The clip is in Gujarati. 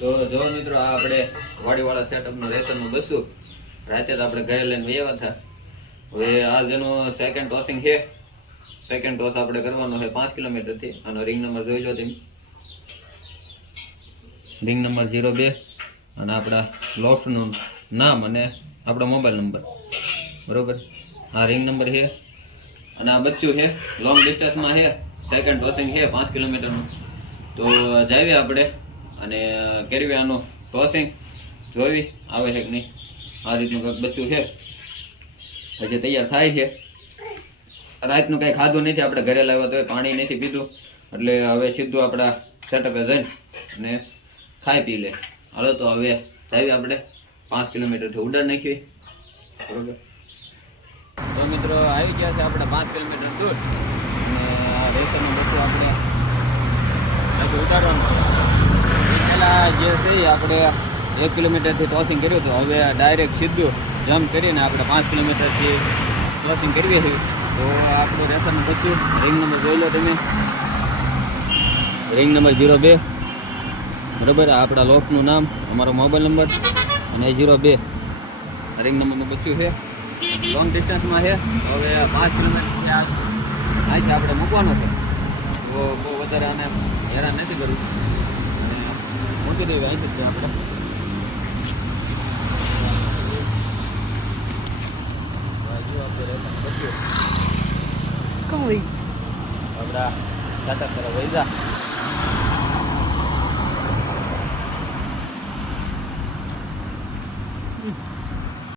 તો જો મિત્રો આ આપણે વાડીવાળા સેટઅપનું રેશનનું બસું રાતે તો આપણે ઘરે લઈને વયા હતા. હવે આ જેનું સેકન્ડ ટોસિંગ છે. સેકન્ડ ટોસ આપણે કરવાનો છે 5 કિલોમીટરથી. આનો રિંગ નંબર જોઈ લો તમે, રિંગ નંબર 02 અને આપણા લોફ્ટનું નામ અને આપણો મોબાઈલ નંબર, બરોબર. આ રિંગ નંબર છે અને આ બચ્ચું છે, લોંગ ડિસ્ટન્સમાં છે, સેકન્ડ ટોસિંગ છે 5 કિલોમીટરનું. તો જાવીએ આપણે અને કરવી આનું ટોસિંગ, જોવી આવે છે કે નહીં. આ રીતનું કંઈક બચ્ચું છે, હજી તૈયાર થાય છે. રાતનું કંઈ ખાધું નથી, આપણે ઘરે લાવ્યા તો પાણી નથી પીધું, એટલે હવે સીધું આપણા સેટઅપે જઈને અને ખાઈ પી લે. હાલો તો હવે જાવી આપણે 5 કિલોમીટરથી ઉડાડ નાખીએ, બરોબર. તો મિત્રો આવી ગયા છે આપણે 5 કિલોમીટર દૂર અને આ રેસરનું બચ્ચું આપણે ઉતારવાનું. પહેલાં જે છે આપણે 1 કિલોમીટરથી ક્રોસિંગ કર્યું હતું, હવે ડાયરેક્ટ સીધું જમ્પ કરીને આપણે 5 કિલોમીટરથી ક્રોસિંગ કરીએ છીએ. તો આપણું રેસરનું બચ્ચું રિંગ નંબર જોઈ લો તમે, રિંગ નંબર 02, બરાબર. આપણા લોફ્ટનું નામ, અમારો મોબાઈલ નંબર અને 02 રિંગ નંબરનું બચ્ચું છે. લોંગ ડિસ્ટન્સમાં છે. હવે 5 કિલોમીટર અહીંથી આપણે મૂકવાનું છે. તો બહુ વધારે આને હેરાન નથી કરવું અને મૂકી દેવી અહીંથી જ આપણે. આપણા સાટા તરફ વહી જા.